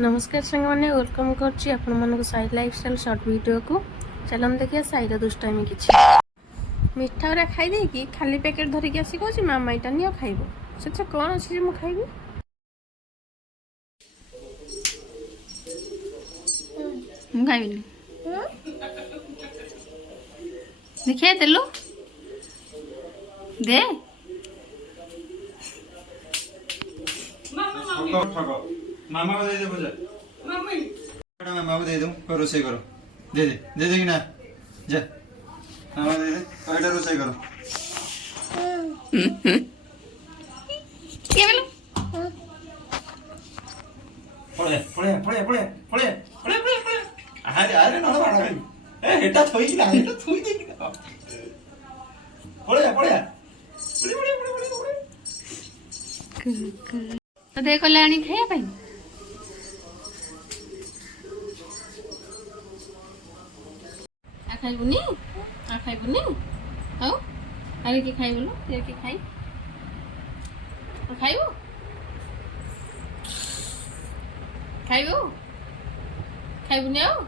नमस्कार सांग मैंने वेलकम कर साई लाइफस्टाइल शॉर्ट वीडियो को। चलो देखिए साईर दुष्टामी किसी मिठा गुरा खाई कि खाली पैकेट धरिक आसी कह मामा इटा नि खाइब से कौन अच्छे मुझे खाइबी ମୁଁ ଖାଇବିନି ଦେଖିଆ ଦେଲୁ ଦେ मामा को दे दे बुझा मामा को दे दूं रोसई करो दे दे कि ना जा मामा दे दे कईटा रोसई करो के बोलो पळे पळे पळे पळे पळे पळे पळे अरे अरे नड माडा ए हेटा थोई ना हेटा थोई दे कि पळे पळे पळे पळे पळे तो दे कले आनी खाइया पाई आ खाइबुनी आओ अरे की खाइ बोलो ये की खाइ खाइबो खाइबो खाइबुनी आओ